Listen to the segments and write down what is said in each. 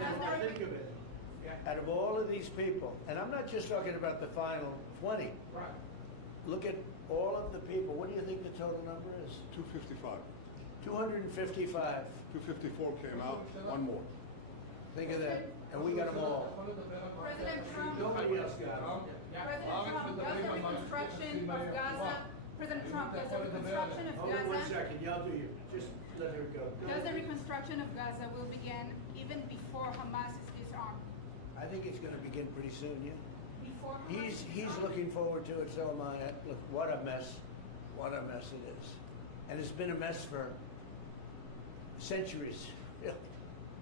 then think of it. Out of all of these people, and I'm not just talking about the final 20. Right. Look at all of the people. What do you think the total number is? 255. 255. 254 came out, one more. Think of that. And we got them all. President Trump, Nobody else got them. President Trump, does the reconstruction of Gaza, President Trump, does the reconstruction of Hold on 1 Gaza, second. Y'all do you. Just let her go. does the reconstruction of Gaza will begin even before Hamas is disarmed? I think it's going to begin pretty soon, yeah. Before Hamas is He's disarmed? looking forward to it, so am I. Look, what a mess. What a mess it is. And it's been a mess for centuries, really.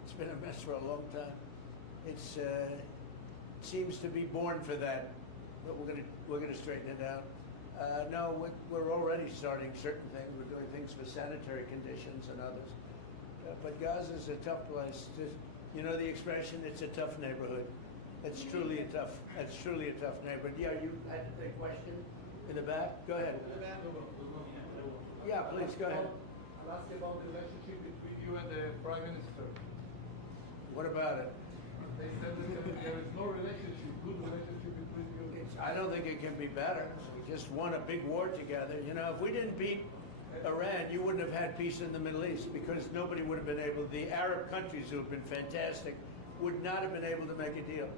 It's been a mess for a long time. It's seems to be born for that, but we're gonna straighten it out. No, we're already starting certain things. We're doing things for sanitary conditions and others. But Gaza's a tough place. You know the expression, it's a tough neighborhood. That's truly a tough neighborhood. Yeah, you had a question in the back? Go ahead. Yeah, please, go ahead. I'll ask you about the relationship between you and the Prime Minister. What about it? They said that there is no relationship, good relationship between you. I don't think it can be better. We just won a big war together. You know, if we didn't beat Iran, you wouldn't have had peace in the Middle East because nobody would have been able, the Arab countries who have been fantastic would not have been able to make a deal.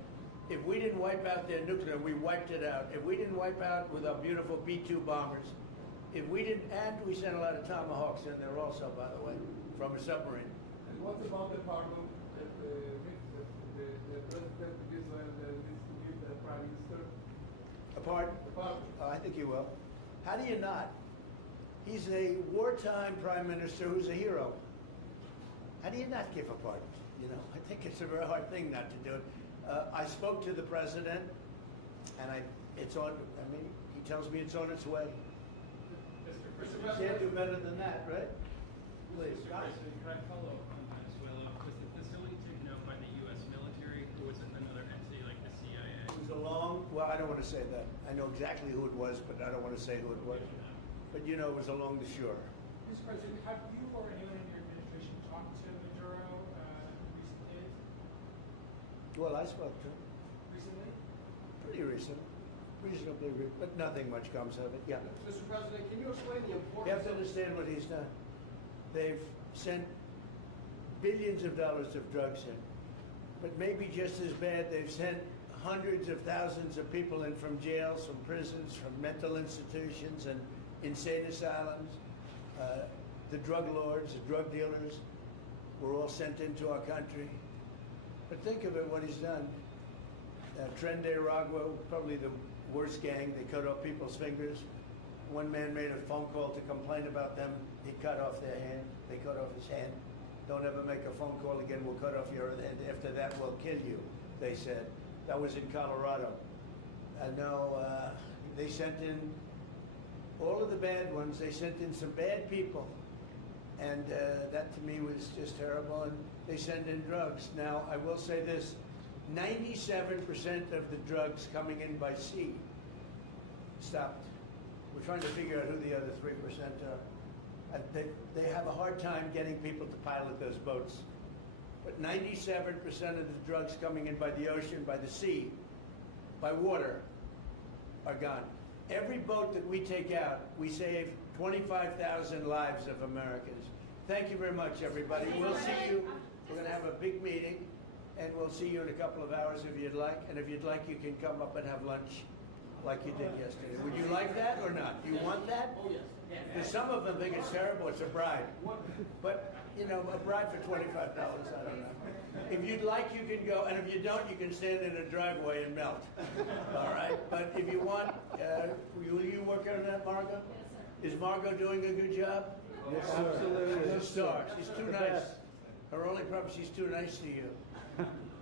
If we didn't wipe out their nuclear, we wiped it out. If we didn't wipe out with our beautiful B-2 bombers, if we didn't, and we sent a lot of Tomahawks in there also, by the way, from a submarine. And what about the pardon that the President of Israel needs to give the Prime Minister? A pardon? The pardon. Oh, I think he will. How do you not? He's a wartime prime minister who's a hero. How do you not give a pardon? You know, I think it's a very hard thing not to do it. I spoke to the president, and it's on. I mean, he tells me it's on its way. Mr. You can't do better than that, right? Please. Mr. President, could I follow up on Venezuela? Was the facility taken out by the U.S. military, or was it another entity like the CIA? It was a long. Well, I don't want to say that. I know exactly who it was, but I don't want to say who it was. But you know, it was along the shore. Mr. President, have you or anyone in your administration talked to Maduro in recent days? Well, I spoke to him Recently? pretty reasonably, but nothing much comes of it. Yeah. Mr. President, can you explain the You importance have to understand what he's done. They've sent billions of dollars of drugs in, but maybe just as bad, they've sent hundreds of thousands of people in from jails, from prisons, from mental institutions and insane asylums. The drug lords, the drug dealers were all sent into our country. But think of it, what he's done. Tren de Aragua, probably the worst gang. They cut off people's fingers. One man made a phone call to complain about them. He cut off their hand. They cut off his hand. Don't ever make a phone call again. We'll cut off your hand. After that, we'll kill you, they said. That was in Colorado. And now they sent in all of the bad ones. They sent in some bad people. And that to me was just terrible. And they send in drugs. Now, I will say this. 97% of the drugs coming in by sea stopped. We're trying to figure out who the other 3% are. And they have a hard time getting people to pilot those boats. But 97% of the drugs coming in by the ocean, by the sea, by water, are gone. Every boat that we take out, we save 25,000 lives of Americans. Thank you very much, everybody. We'll see you. We're going to have a big meeting, and we'll see you in a couple of hours if you'd like. And if you'd like, you can come up and have lunch like you did yesterday. Would you like that or not? Do you want that? Oh, yes. Because some of them think it's terrible. It's a bribe. But, you know, a bribe for $25, I don't know. If you'd like, you can go. And if you don't, you can stand in a driveway and melt. All right? But if you want, will you work on that, Margot? Yes, sir. Is Margot doing a good job? Yes, sir. Absolutely. She's a star. She's too nice. Her only problem, she's too nice to you.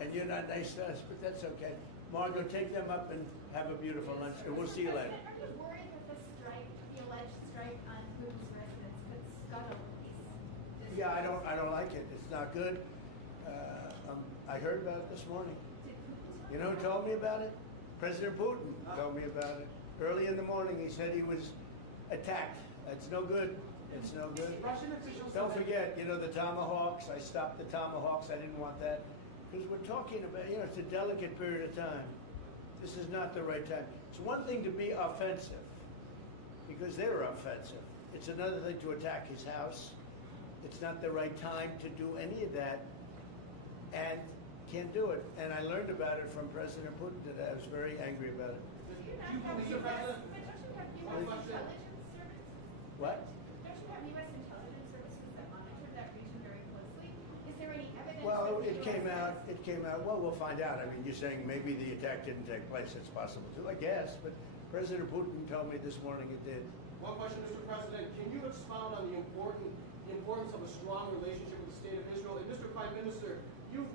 And you're not nice to us, but that's okay. Margot, take them up and have a beautiful lunch, and we'll see you later. Are you worried that the strike, the alleged strike on Putin's residents, could scuttle these? Yeah, I don't like it. It's not good. I heard about it this morning. You know who told me about it? President Putin told me about it. Early in the morning, he said he was attacked. It's no good. It's no good. Russian officials Don't forget, you know, the Tomahawks. I stopped the Tomahawks. I didn't want that. because we're talking about, it's a delicate period of time. This is not the right time. It's one thing to be offensive, because they were offensive. It's another thing to attack his house. It's not the right time to do any of that, and can't do it. And I learned about it from President Putin today. I was very angry about it. Do you not have Mr. President? but don't you have One U.S. question. intelligence services? What? Don't you have U.S. intelligence services that monitor that region very closely? Is there any evidence? Well, that the it US came out. has- It came out. Well, we'll find out. I mean, you're saying maybe the attack didn't take place. It's possible too, I guess. But President Putin told me this morning it did. One question, Mr. President. Can you expound on the importance of a strong relationship with the state of Israel? And Mr. Prime Minister, you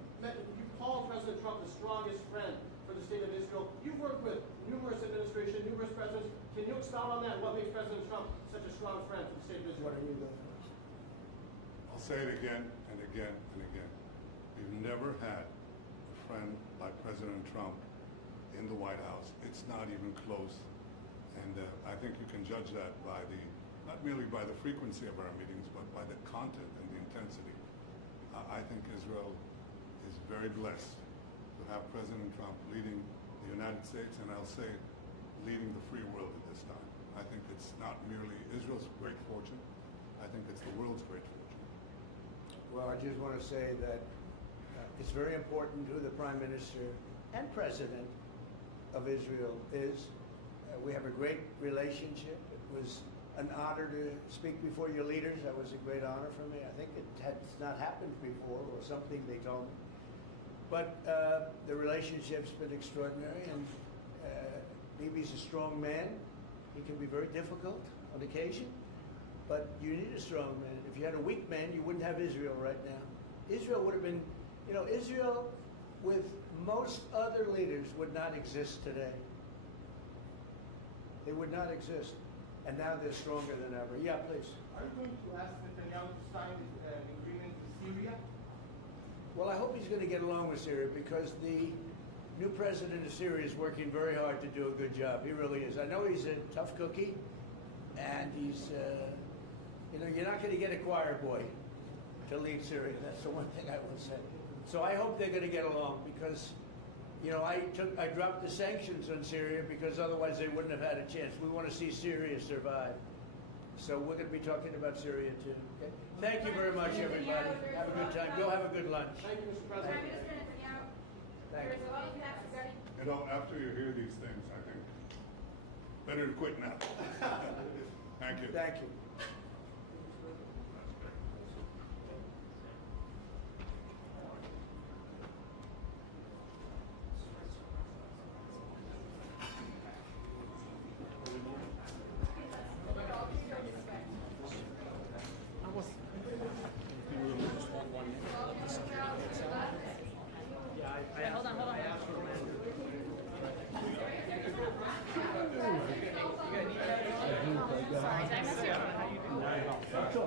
called President Trump the strongest friend for the state of Israel. You've worked with numerous administrations, numerous presidents. Can you expound on that? What makes President Trump such a strong friend for the state of Israel? What are you going first? I'll say it again and again and again. We've never had a friend like President Trump in the White House. It's not even close. And I think you can judge that by not merely by the frequency of our meetings, but by the content and the intensity. I think Israel is very blessed to have President Trump leading the United States, and I'll say leading the free world at this time. I think it's not merely Israel's great fortune. I think it's the world's great fortune. Well, I just want to say that it's very important who the Prime Minister and President of Israel is. We have a great relationship. It was an honor to speak before your leaders. That was a great honor for me. I think it has not happened before, or something they told me. But the relationship's been extraordinary, and Bibi's a strong man. He can be very difficult on occasion, but you need a strong man. If you had a weak man, you wouldn't have Israel right now. Israel would have been, Israel with most other leaders would not exist today. They would not exist. And now they're stronger than ever. Yeah, please. Are you going to ask Netanyahu to sign an agreement with Syria? Well, I hope he's going to get along with Syria, because the new president of Syria is working very hard to do a good job. He really is. I know he's a tough cookie, and he's, you're not going to get a choir boy to lead Syria. That's the one thing I will say. So I hope they're going to get along, because, I dropped the sanctions on Syria because otherwise they wouldn't have had a chance. We want to see Syria survive. So we're going to be talking about Syria too. Okay? Thank you very much, everybody. Have a good time. Go have a good lunch. Thank you, Mr. Prime President. Minister Netanyahu, Thank there's you. a lot of facts regarding After you hear these things, I think better to quit now. Thank you. Thank you.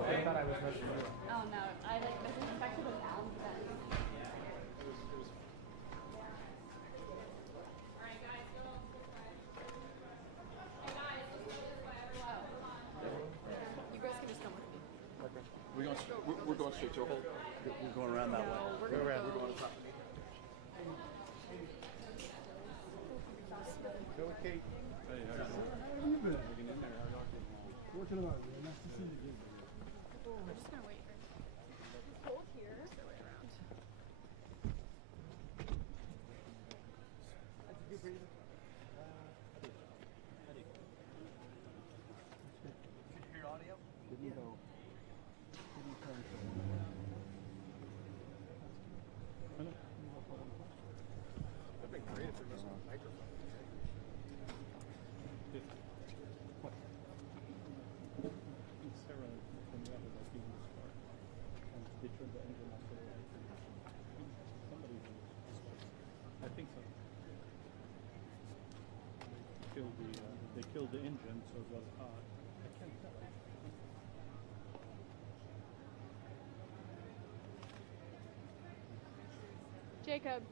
Oh no, I disinfected with Allen then. Alright guys, go. Hey guys, let's go this way, everyone. Come on. You girls can just come with me. We're going straight to a hole. We're going around that way. No, we're gonna We're going to top. Go with Kate. Hey, how you doing? Hanging in there. How y'all getting on? We're just gonna wait for it's cold here. Just go way around. Did you hear audio? Didn't go. Didn't turn to. That'd been great if there was a microphone. I think so. They killed the engine, so it was hot. I can't tell. Jacob.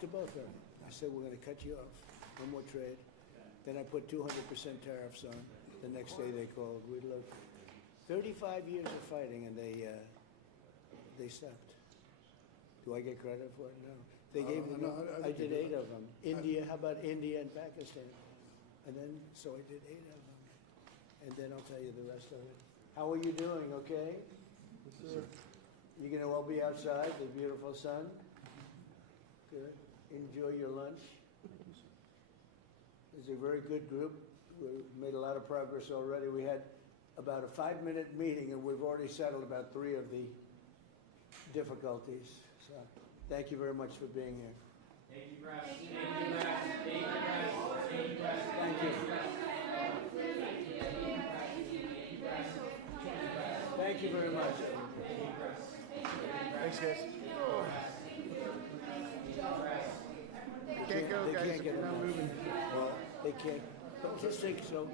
to both of them. I said, we're going to cut you off. No more trade. Then I put 200% tariffs on. The next day they called. We looked. 35 years of fighting, and they stopped. Do I get credit for it? No. They gave me. I did 8 of them. India. How about India and Pakistan? And then so I did 8 of them. And then I'll tell you the rest of it. How are you doing? Okay. You're going to all be outside, the beautiful sun? Good. Enjoy your lunch. It's a very good group. We made a lot of progress already. We had about a 5-minute meeting, and we've already settled about 3 of the difficulties. So thank you very much for being here. Thank you, Press. Thank you, Press. Thank you, Press. Thank you, Press. Thank you. Thank you very much. Thanks, guys. Can't go, guys. We're not moving. Well, they can't. Don't just think so.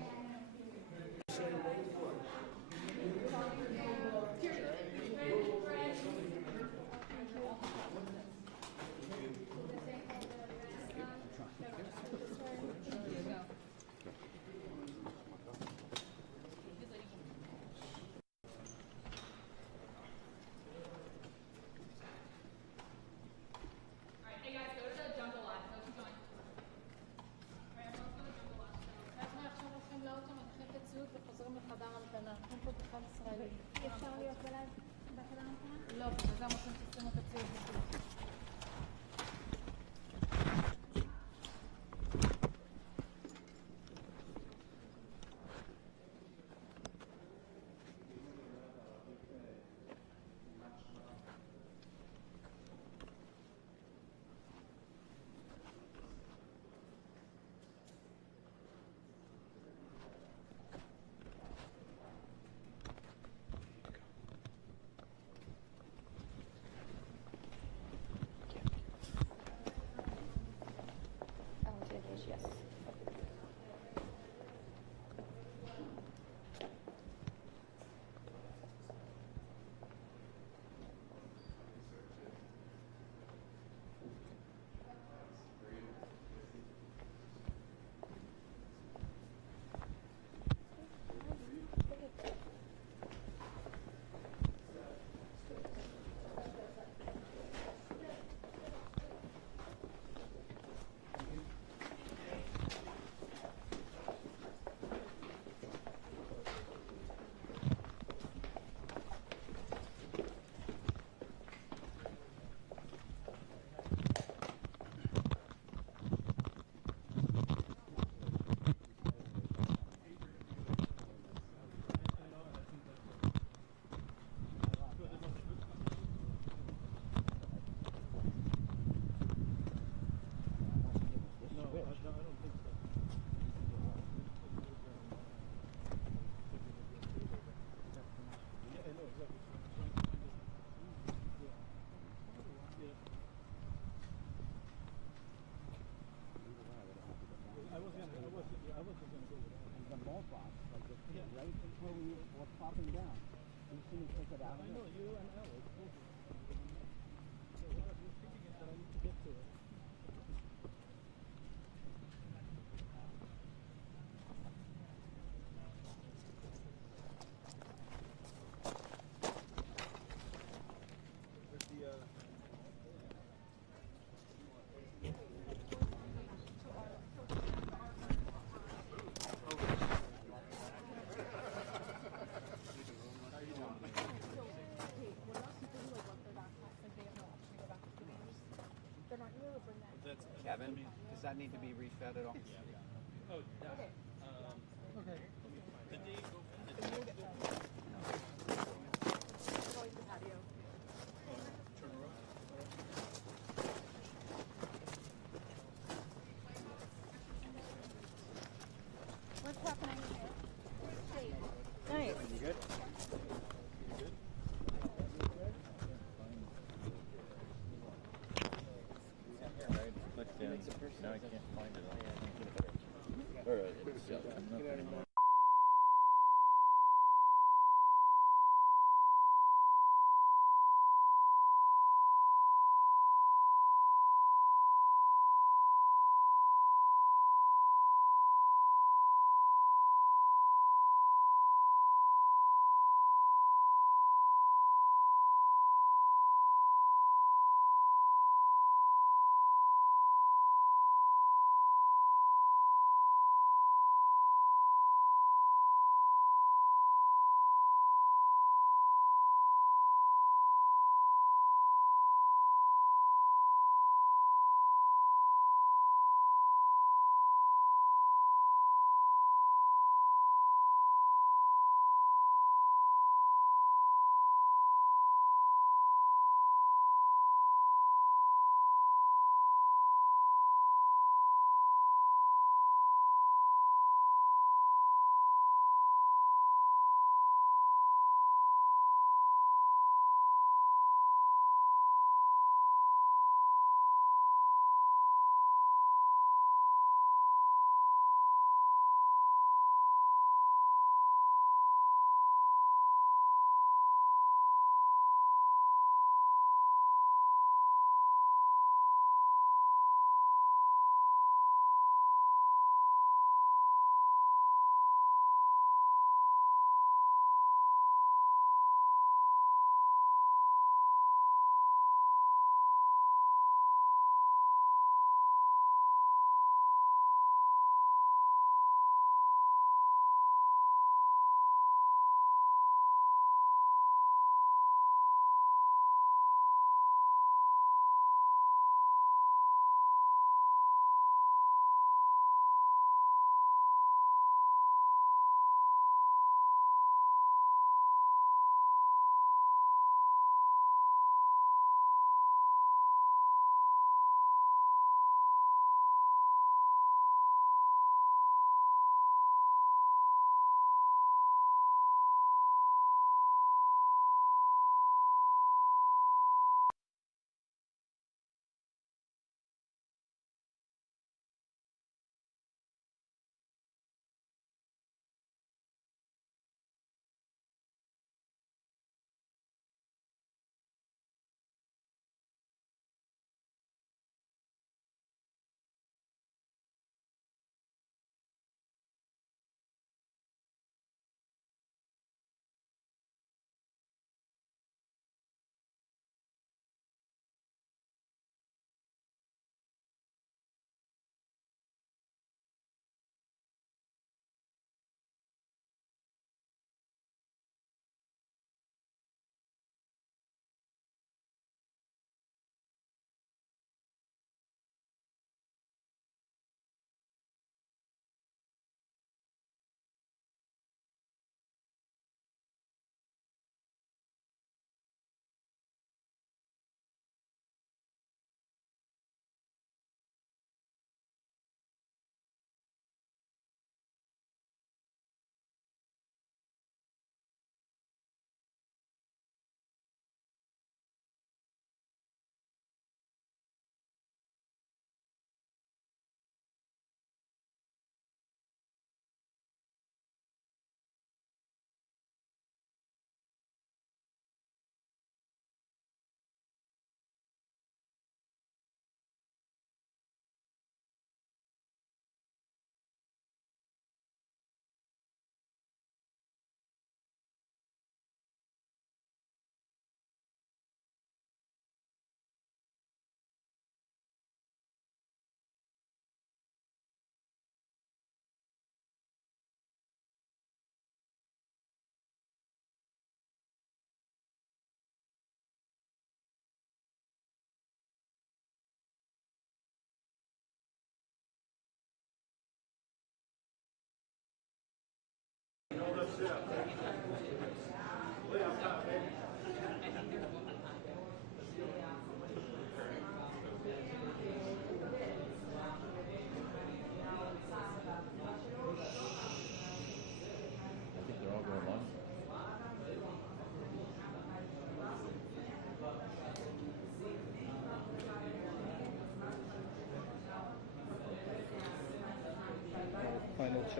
Kevin, does that need to be refed at all? Oh, yeah. Okay. Okay. The date What's happening here? Nice. You good? Now I can't find it. Or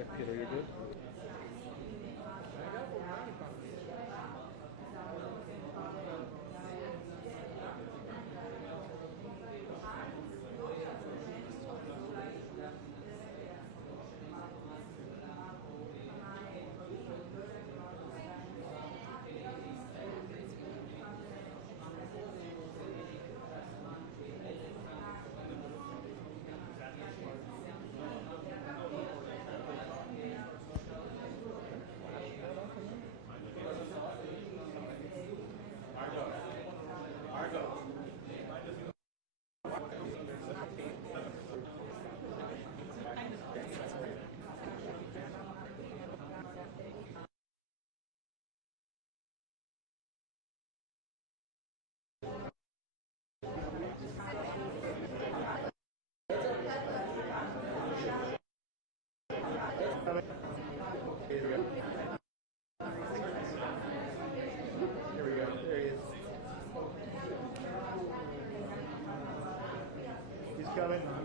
check, Peter, you're good? Here we go. There he is. He's coming.